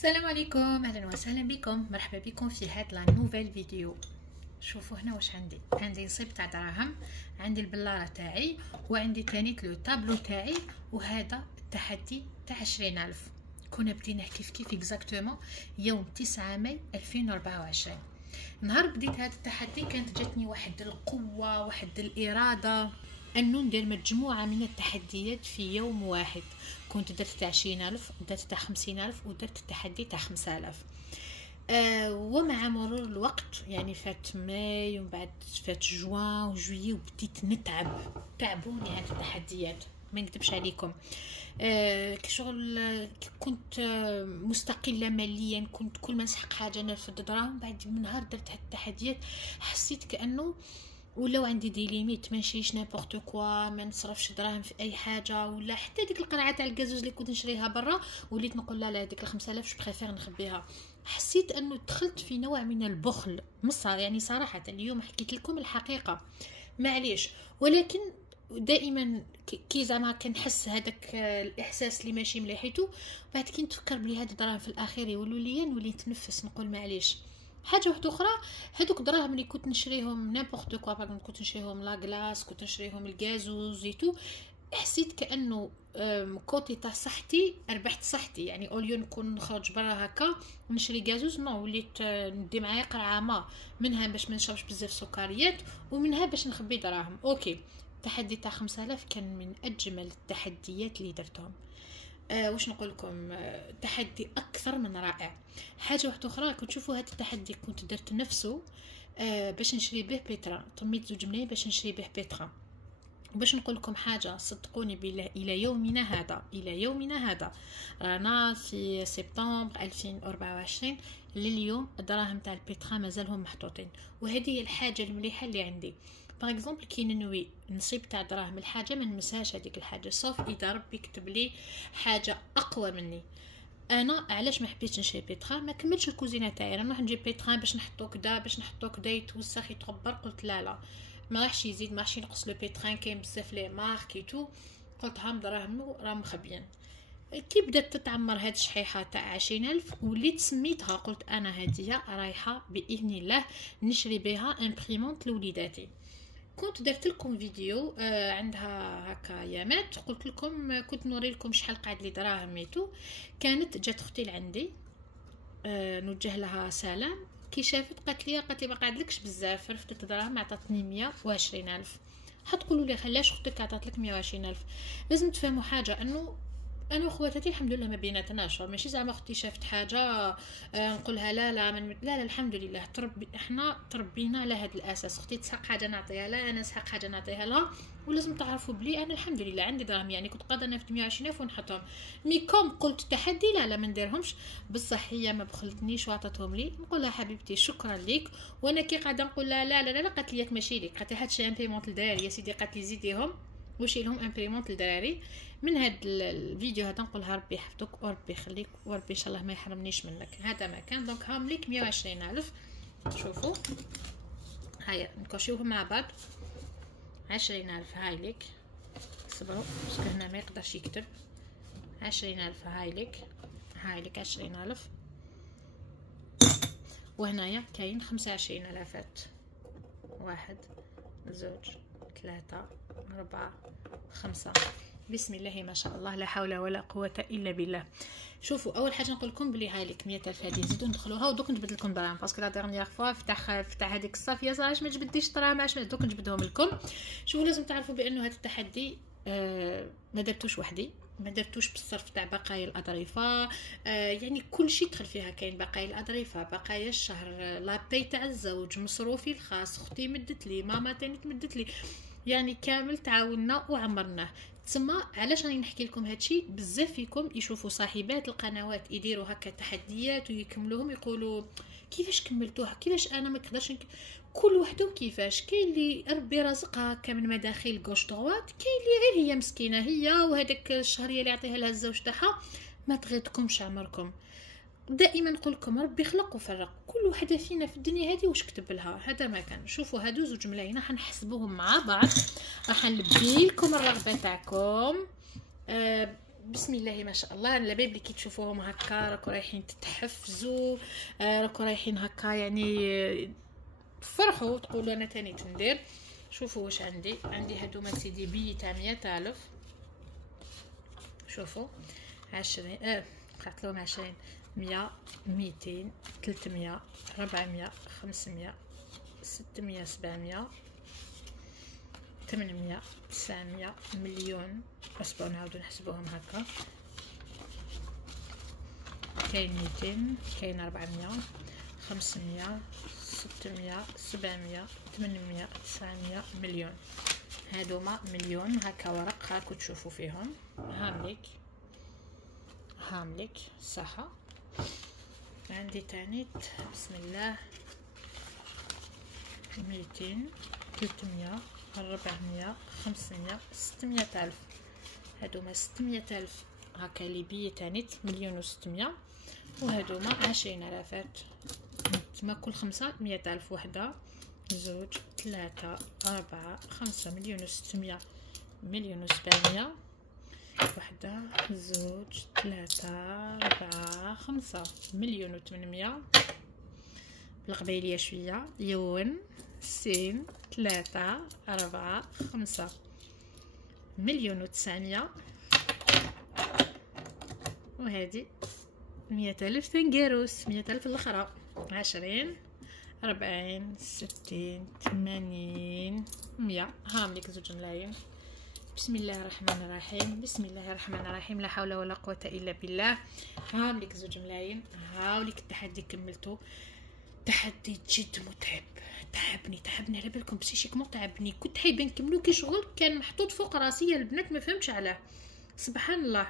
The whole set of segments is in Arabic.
السلام عليكم، اهلا وسهلا بكم، مرحبا بكم في هاد لا نوفيل فيديو. شوفوا هنا واش عندي نصيب تاع دراهم، عندي البلاره تاعي وعندي تانيت لو طابلو تاعي، وهذا التحدي تاع 20000 كنا بديناه كيف اكزاكتومون يوم 9 ماي 2024. نهار بديت هذا التحدي كانت جاتني واحد القوه، واحد الاراده انه ندير مجموعه من التحديات في يوم واحد. كنت درت تاع 20000 ودرت تاع 50000 ودرت التحدي تاع 5000. ومع مرور الوقت يعني فات ماي ومن بعد فات جوان وجويي وبديت تعبوني هاد التحديات، ما نكذبش عليكم. كشغل كنت مستقله ماليا، كنت كل ما نسحق حاجه نرفد دراهم. بعد من نهار درت هاد التحديات حسيت كانه ولاو عندي دي ليميت، ما نشريش نيمبورط كوا، ما نصرفش دراهم في اي حاجه، ولا حتى ديك القرعه تاع الكازوز اللي كنت نشريها برا وليت نقول لا ديك 5000 بريفير نخبيها. حسيت انه دخلت في نوع من البخل يعني صراحه اليوم حكيت لكم الحقيقه، معليش. ولكن دائما كي زعما كنحس هذاك الاحساس اللي ماشي مليحيتو، بعد كي نتفكر بلي هاد الدراهم في الاخير يولوا ليا نولي نتنفس نقول معليش. حاجه واحده اخرى، هذوك دراهم اللي كنت نشريهم نيمبورط كوا، باغ كنت نشريهم لا غلاس، كنت نشريهم الغازوز زيتو، حسيت كانه كوتي تاع صحتي ربحت صحتي. يعني اوليو نكون نخرج برا هكا ونشري غازوز، نو وليت ندي معايا قرعه ما منها باش ما نشربش بزاف سكريات، ومنها باش نخبي دراهم. اوكي، التحدي تاع 5000 كان من اجمل التحديات اللي درتهم. واش نقول لكم، تحدي اكثر من رائع. حاجه واحده اخرى، كنت تشوفوا هذا التحدي كنت درت نفسه باش نشري به بيترا، طميت 2 ملايين باش نشري به بيترا. باش نقول لكم حاجه، صدقوني بالله الى يومنا هذا رانا في سبتمبر 2024 لليوم الدراهم تاع البيترا مازالهم محطوطين. وهذه هي الحاجه المليحه اللي عندي. باغ اكزومبل كي ننوي نصيب تاع دراهم الحاجه ما نمساش هذيك الحاجه، صوف اذا ربي كتب لي حاجه اقوى مني. انا علاش ما حبيتش نشري بيترا، ما كملتش الكوزينه تاعي، نروح نجيب بيترا باش نحطو كدا يتوسخ يتغبر. قلت لا ما راحش يزيد، ما راحش ينقص لو بيتران، كاين بزاف لي مارك تو. قلت هام دراهم راهم مخبيين. كي بدات تتعمر هاد الشحيحه تاع 20000 وليت سميتها، قلت انا هاديه رايحه باذن الله نشري بها امبريمونط لوليداتي. كنت درت لكم فيديو عندها هكا يامات، قلت لكم كنت نوري لكم شحال قاعد لي دراهم ميتو. كانت جات اختي لعندي، نوجه لها سلام، كي شافت قالت لي ما قعدلكش بزاف، رفدت دراهم عطاتني 120000. حتقولوا لي خلاش اختك عطات لك 120000؟ لازم تفهموا حاجه، انه انا وخواتاتي الحمد لله ما بيناتناش، ماشي زعما اختي شافت حاجه نقولها لا الحمد لله احنا تربينا على هذا الاساس. اختي تسحق حاجه نعطيها لها، انا نسحق حاجه نعطيها لها. ولازم تعرفوا بلي انا الحمد لله عندي دراهم، يعني كنت قادره نفد 120000 ونحطهم. مي كوم قلت تحدي لا ما نديرهمش، بصح هي ما بخلتنيش وعطتهم لي. نقول لها حبيبتي شكرا ليك، وانا كي قاعده نقول لها لا قالت لي ماشي ليك، قالت لي هادشي امبريمونط للدراري يا سيدي، قالت لي زيديهم وشي لهم امبريمونط للدراري. من هذا الفيديو هذا نقولها ربي يحفظك وربي يخليك وربي ان شاء الله ما يحرمنيش منك. هذا ما كان دونك هام ليك 120000. شوفوا هيا نكوشيوهم مع بعض. 20000 هاي ليك، صبروا باسكو هنا ما يقدرش يكتب. 20000 هاي ليك 20000. وهنايا كاين 25000. 1 2 3 4 5. بسم الله ما شاء الله، لا حول ولا قوه الا بالله. شوفوا اول حاجه نقول لكم بلي هاي لك 100000 هذه زيدوا ندخلوها، ودوك نجبد لكم دراهم باسكو لا ديرنيير فوا فتح هذيك الصافيه صراحه ما جبديش دراهم، علاش دوك نجبدهم لكم. شوفوا لازم تعرفوا بانه هذا التحدي ما درتوش وحدي، ما درتوش بالصرف تاع بقايا الاظرفه. يعني كل شيء دخل فيها، كاين بقايا الاظرفه، بقايا الشهر، لابي تاع الزوج، مصروفي الخاص، اختي مدت لي، ماما تاني مدت لي، يعني كامل تعاوننا وعمرناه. تسمى علاش راني نحكي لكم هادشي؟ بزاف فيكم يشوفوا صاحبات القنوات يديروا هكا تحديات ويكملوهم يقولوا كيفاش كملتوها، كيفاش انا ما نقدرش كل وحده كيفاش. كاين اللي ربي رزقها هكا من مداخيل غوش دوات، كاين اللي غير هي مسكينه هي وهذاك الشهريه اللي يعطيها لها الزوج تاعها ما تغيضكمش عمركم. دائما نقول لكم ربي خلق وفرق، كل وحده فينا في الدنيا هذه واش كتب لها. هذا ما كان. شوفوا هادو 2 ملايين راح نحسبوهم مع بعض، راح نلبي لكم الرغبه تاعكم. بسم الله ما شاء الله. العباد اللي كي تشوفوهم هكا راكو رايحين تتحفزوا، راكو رايحين هكا يعني تفرحوا تقولوا انا تاني تندير. شوفوا واش عندي هادو سيدي بي تاع 100,000. شوفوا 20 قالت لهم 20 100 200 300 400 500 600 700 800 900 مليون. اصبروا نعاودو نحسبوهم هكا. كاين 200 كاين 400 500 600 700 800 900 مليون. هادوما مليون هكا ورق هاكو تشوفوا فيهم. هاملك صحة. عندي تانيت بسم الله 200 300 400 500 600 ألف. هادوما 600 ألف هكا ليبية تانيت 1,600,000. وهادوما 20,000 تما كل 5 100,000. وحدة زوج 3 4 5 1,600,000 1,700,000. وحدة زوج 3 4 5 1,800,000. بالقبيلية شوية يون سين 3 4 5 1,900,000. وهذه 100,000 تنقروس 100,000 الاخرى 20 40 60 80 100. هاملك 2 ملايين. بسم الله الرحمن الرحيم بسم الله الرحمن الرحيم لا حول ولا قوة الا بالله. هاملك 2 ملايين. هاوليك التحدي كملته. تحدي جد متعب. تعبني على بالكم بسيشيكمون تعبني. كنت حايبه نكملو كي شغل كان محطوط فوق راسي البنات ما فهمتش علاه. سبحان الله.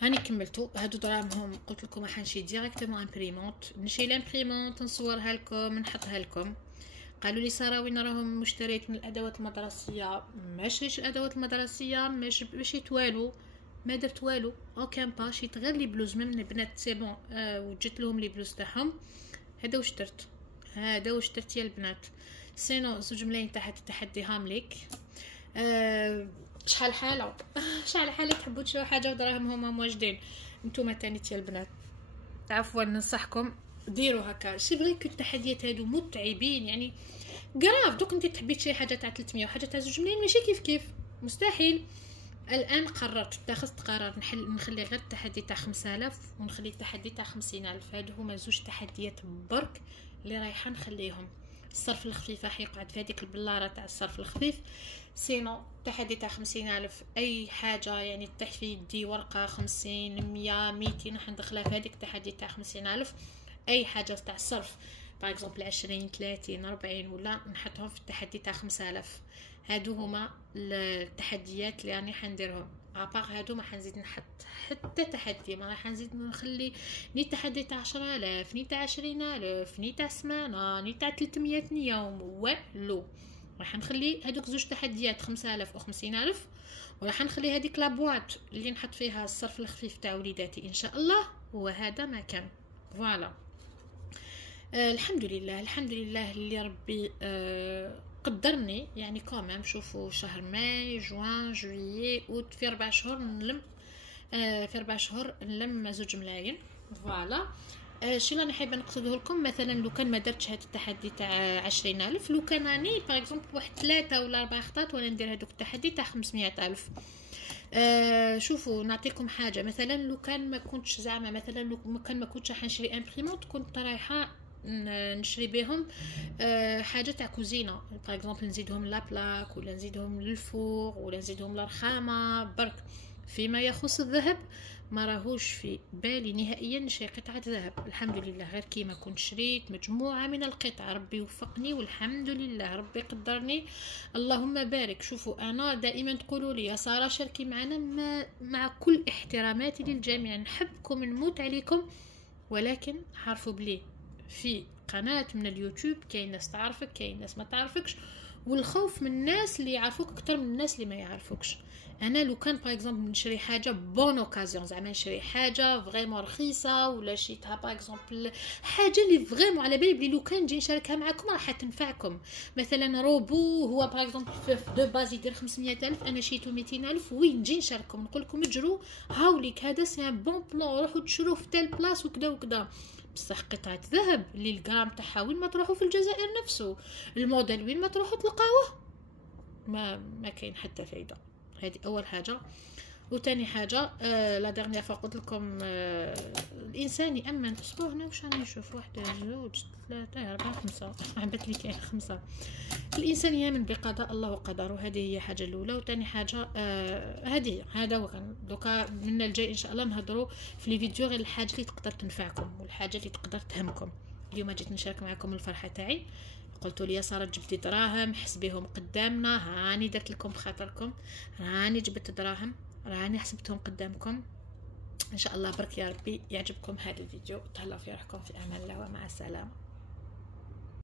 هاني كملتو. هادو دراهمهم قلت لكم راح نشري ديريكتومون امبريمونت. نشري الامبريمونت نصورها لكم نحطها لكم. قالوا لي ساره وين راهم مشتريت من الادوات المدرسيه. ما شريتش الادوات المدرسيه ماشي والو ما درت والو. اوكان با شيت غير لي بلوز من البنات سي بون. وجدت لهم لي بلوز تاعهم. هذا واش درت يا البنات. سينو 2 ملايين تحت التحدي هامليك. شحال حاله تحبوا تشوفوا حاجه ودراهم هما موجدين. نتوما تاني يا البنات عفوا ننصحكم ديروا هكا. سي فري كو التحديات هادو متعبين يعني كراف. دوك انت تحبي تشري حاجه تاع 300 وحاجه تاع 2 ملايين ماشي كيف مستحيل. الان قررت اتخذت قرار نخلي غير التحدي تاع 5000 ونخلي التحدي تاع 50,000. هادو هما 2 تحديات برك اللي رايحه نخليهم. الصرف الخفيف راح يقعد في هذيك البلاره تاع الصرف الخفيف. سينو التحدي تاع 50,000 اي حاجه يعني تطيح في يدي ورقه 50 100 200 راح ندخلها في هذيك التحدي تاع 50,000. اي حاجه تاع الصرف باغ اكزومبل 20 30 40 ولا نحطهم في التحدي تاع 5000. هادو هما التحديات اللي راني حنديرهم. ابار هادو ما حنزيد نحط حتى تحدي. ما راح نزيد نخلي ني تحدي تاع 10,000 ني تاع 20,000 ني تاع سمانه ني تاع 300 يوم والو. راح نخلي هادوك 2 تحديات 5000 و 50,000. وراح نخلي هذيك لابواط اللي نحط فيها الصرف الخفيف تاع وليداتي ان شاء الله. وهذا ما كان فوالا. الحمد لله اللي ربي قدرني يعني كومام. شوفوا شهر ماي جوان جويي اوت في 4 شهور نلم في 4 شهور نلم 2 ملايين فوالا. شي راني حابه نقصده لكم. مثلا لو كان ما درتش هذا التحدي تاع 20,000 لو كان راني باغ اكزومبل واحد 3 ولا 4 خطات وانا ندير هذوك التحدي تاع 500,000. شوفوا نعطيكم حاجه. مثلا لو كان ما كنتش زعما مثلا لو كان ما كنتش راح نشري امبريمونت كنت رايحه نشري بهم حاجه تاع كوزينه باغ اكزومبل نزيدهم لا بلاك ولا نزيدهم للفوق ولا نزيدهم للرخامه برك. فيما يخص الذهب ما راهوش في بالي نهائيا نشري قطعه ذهب. الحمد لله غير كيما كنت شريت مجموعه من القطع. ربي وفقني والحمد لله ربي قدرني اللهم بارك. شوفوا انا دائما تقولوا لي يا ساره شاركي معنا مع كل احتراماتي للجميع نحبكم نموت عليكم. ولكن عارفوا بلي في قناه من اليوتيوب كاين ناس تعرفك كاين ناس ما تعرفكش. والخوف من الناس اللي يعرفوك اكثر من الناس اللي ما يعرفوكش. انا لو كان باغ اكزومبل نشري حاجه بون اوكازيون، زعما نشري حاجه فريمون رخيصه ولا شيتها باغ اكزومبل حاجه اللي فريمون على بالي بلي لو كان نجي نشاركها معكم راح تنفعكم. مثلا روبو هو باغ اكزومبل في دو باز يدير 500,000، انا شيتو 200,000، وين نجي نشارككم نقول لكم اجروا هاوليك هذا سي ان بون بلون، روحوا تشروه في تال بلاص وكذا وكذا. بصح قطعه ذهب اللي الغرام تاعها وين ما تروحوا في الجزائر نفسه، الموديل وين ما تروحوا تلقاوه، ما كاين حتى فايده. هذه اول حاجه. وثاني حاجه لا ديرنيير فوا قلت لكم الانسان يامن اسبوع. هنا واش راني نشوف 1 2 3 4 5 عبت لي كاين 5. الانسان يامن بقضاء الله وقدره، هذه هي حاجه الاولى. وثاني حاجه هذا هو كان دوكا من الجاي ان شاء الله نهضروا في لي فيديو غير الحاجه اللي تقدر تنفعكم والحاجه اللي تقدر تهمكم. اليوم جيت نشارك معكم الفرحه تاعي، قلتوا لي ساره جبتي دراهم حسبيهم قدامنا، هاني درت لكم بخاطركم، راني جبت دراهم، راني حسبتهم قدامكم. ان شاء الله برك يا ربي يعجبكم هذا الفيديو. تهلاو في روحكم، في امان الله ومع السلامه.